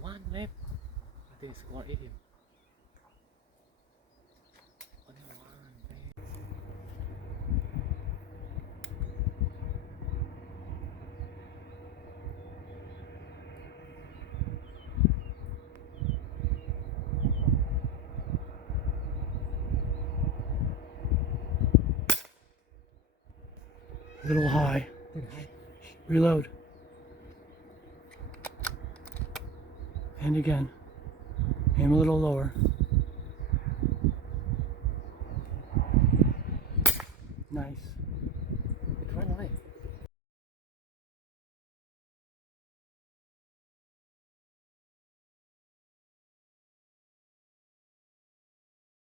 one left. I think score 18. Only one left. A little high. Reload. And again. Aim a little lower. Nice.